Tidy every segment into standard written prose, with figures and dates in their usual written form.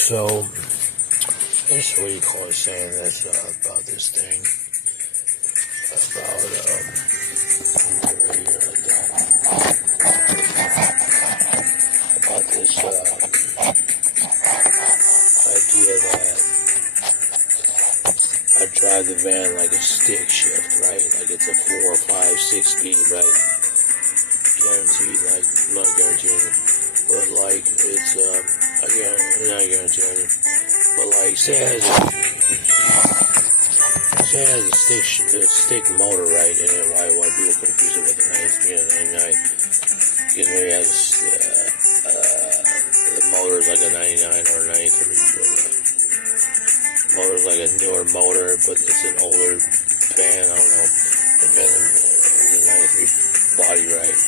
So, there's what you call it saying this about this thing about about this idea that I drive the van like a stick shift, right? Like it's a 4, 5, 6 speed, right? Guaranteed, like not guaranteed, but like it's not guaranteed, but like say it has a stick motor, right? And then why people confuse it with a 93 and a 99? Because maybe it has the motor is like a 99 or a 93. The motor's like a newer motor, but it's an older van. I don't know. The van is a 93 body, right?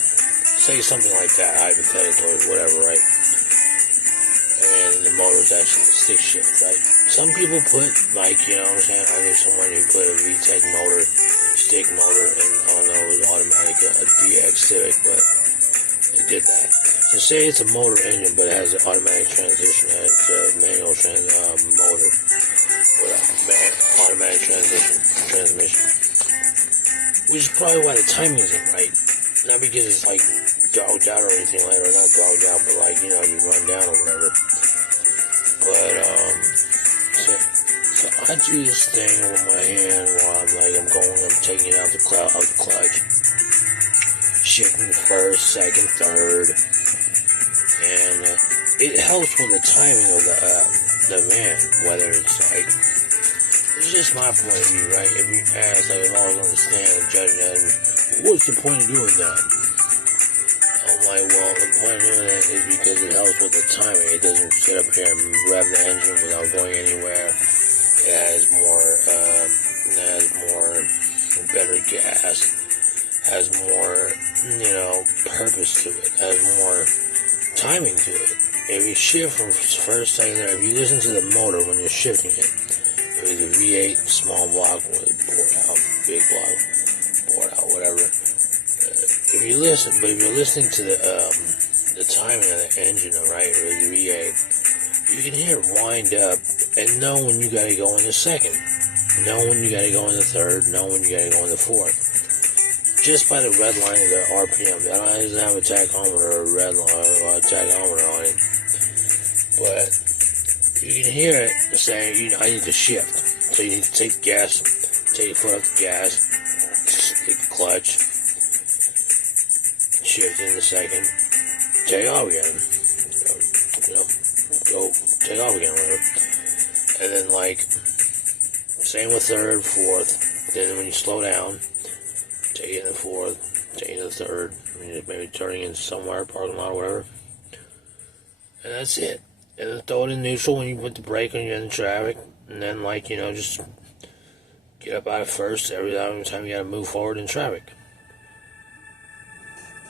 Say something like that, hypothetical or whatever, right? And the motor's actually a stick shift, right? Some people put, like, you know what I'm saying? I knew someone who put a VTEC motor, stick motor, and I don't know, it was automatic, a DX Civic, but they did that. So say it's a motor engine, but it has an automatic transmission, it's a manual motor with a automatic transmission. Which is probably why the timing isn't right. Not because it's like dogged out or anything like that, or not dogged out, but like, you know, you run down or whatever. But, so I do this thing with my hand while I'm taking it out the clutch, shifting the first, second, third, and it helps with the timing of the van, whether it's like, it's just my point of view, right? If you ask, like, if I was understand and judge that, what's the point of doing that? I'm like, well, the point of doing that is because it helps with the timing. It doesn't sit up here and rev the engine without going anywhere. It has better gas, has more, you know, purpose to it, has more timing to it. If you shift from first, second, third, if you listen to the motor when you're shifting it, it was a V8 small block with bored out, big block, bored out, whatever. If you're listening to the timing of the engine, right, or the V8, you can hear it wind up and know when you gotta go in the second, know when you gotta go in the third, know when you gotta go in the fourth. Just by the red line of the RPM. That doesn't have a tachometer or a red line or a tachometer on it. But you can hear it saying, you know, I need to shift. So you need to take the gas, take your foot off the gas, take the clutch, shift in the second, take off again. You know, go take off again, whatever. And then, like, same with third, fourth. Then when you slow down, take it in the fourth, take it in the third, maybe turning into somewhere, parking lot or whatever. And that's it. And then throw it in neutral when you put the brake on, you're in traffic. And then, like, you know, just get up out of first every time you gotta move forward in traffic.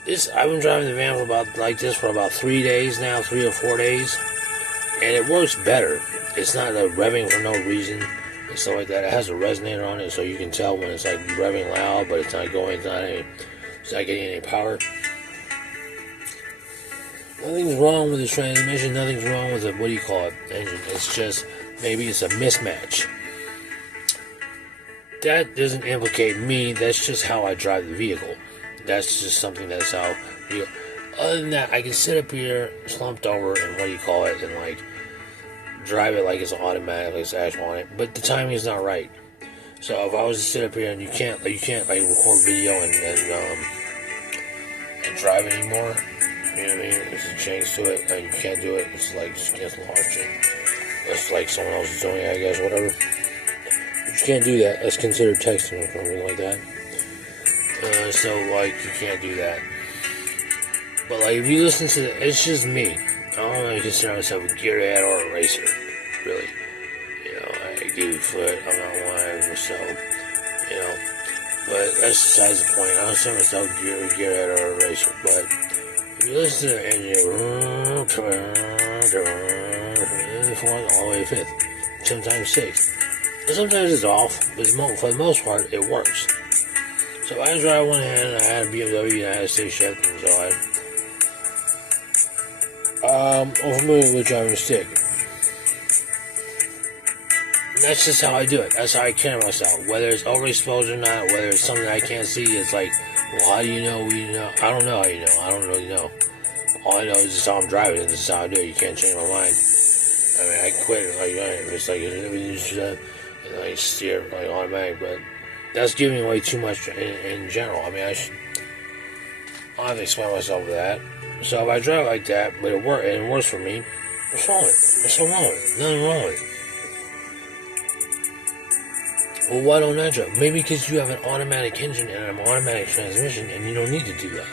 I've been driving the van for about 3 days now, 3 or 4 days. And it works better. It's not revving for no reason and stuff like that. It has a resonator on it, so you can tell when it's like revving loud, but it's not getting any power. Nothing's wrong with the transmission, nothing's wrong with the, engine. It's just, maybe it's a mismatch. That doesn't implicate me, that's just how I drive the vehicle. That's just something that's how, other than that, I can sit up here, slumped over, and and like, drive it like it's automatic, like it's actual on it, but the timing is not right. So if I was to sit up here and you can't like record video and drive anymore, you know what I mean? There's a change to it, and you can't do it. It's like just cancel launching. That's like someone else is doing it, I guess, whatever. But you can't do that. That's considered texting or something like that. So like you can't do that. But like if you listen to it's just me. I don't really consider myself a gearhead or a racer, really. You know, I give a foot, I'm not one, so, you know. But that's besides the point. I don't consider myself a gearhead or a racer, but if you listen to the engine, all the way to fifth, sometimes sixth. And sometimes it's off, but for the most part, it works. So I drive one hand, I had a BMW, and I had a stick shift, and so I'm familiar with driving a stick. that's just how I do it. That's how I care myself. Whether it's overexposed or not, whether it's something I can't see, it's like, well, how do you know? I don't know how you know. I don't really know. All I know is just how I'm driving, and this is how I do it. You can't change my mind. I mean, I quit it, like, it's like, I steer, like, automatic, but that's giving away too much in general. I mean, I don't have to explain myself with that. So if I drive like that, but it works for me, what's wrong with it? What's so wrong with it? Nothing wrong with it. Well, why don't I drive? Maybe because you have an automatic engine and an automatic transmission, and you don't need to do that.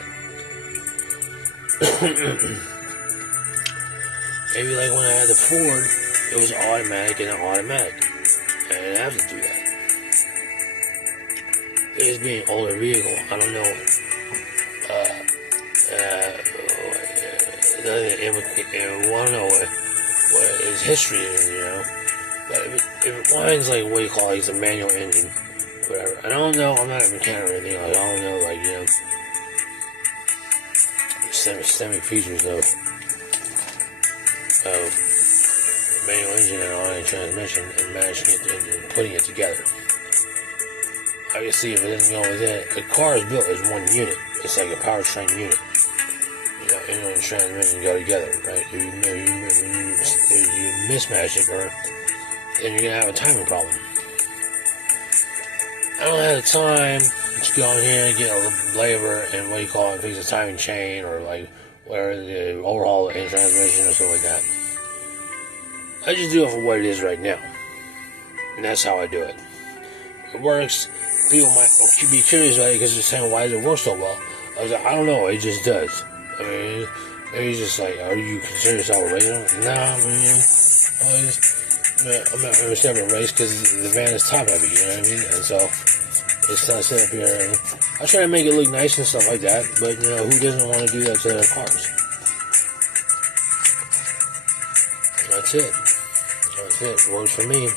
Maybe like when I had the Ford, it was automatic and an automatic. I didn't have to do that. It's being an older vehicle. I don't know. I want to know what its history is, you know. But if it whines like what do you call it, it's a manual engine, whatever. I don't know. I'm not a mechanic or anything. Like, I don't know, like, you know, systemic features of manual engine and automatic transmission and managing it and putting it together. Obviously, if it doesn't go with it, a car is built as one unit. It's like a powertrain unit. You know, engine and transmission go together, right? If you mismatch it, or then you're gonna have a timing problem. I don't have the time to go in here and get a labor and what do you call it, fix a timing chain or like whatever, the overhaul the transmission or something like that. I just do it for what it is right now, and that's how I do it. It works. People might be curious about it because they're saying, why does it work so well? I was like, I don't know, it just does. I mean, maybe it's just like, are you consider yourself a racer? Nah, I'm not going to step a race because the van is top heavy, you know what I mean? And so, it's not set up here. And I try to make it look nice and stuff like that, but, you know, who doesn't want to do that to their cars? That's it. That's it. Works for me.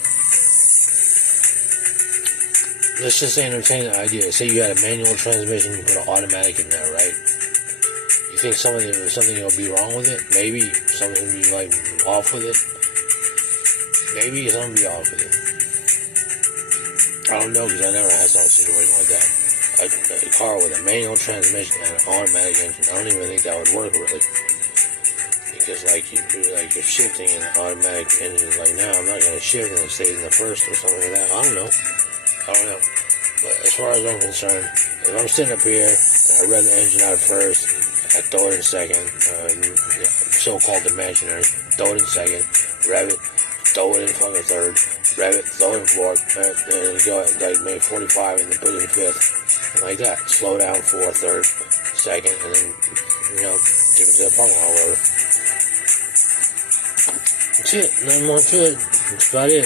Let's just say entertain the idea. Say you had a manual transmission, you put an automatic in there, right? You think something will be wrong with it? Maybe something will be like off with it. Maybe something will be off with it. I don't know because I never had some situation like that. A car with a manual transmission and an automatic engine. I don't even think that would work really. Because like you're shifting in an automatic engine. Like, no, I'm not going to shift and it stays in the first or something like that. I don't know. But as far as I'm concerned, if I'm sitting up here and I rev the engine out first, I throw it in second, so-called imaginary, throw it in second, rev it, throw it in fucking third, rev it, throw it in fourth, and go at like maybe 45 and then put it in fifth, and like that. Slow down, fourth, third, second, and then, you know, give it to the parking lot or whatever. That's it. Nothing more to it. That's about it.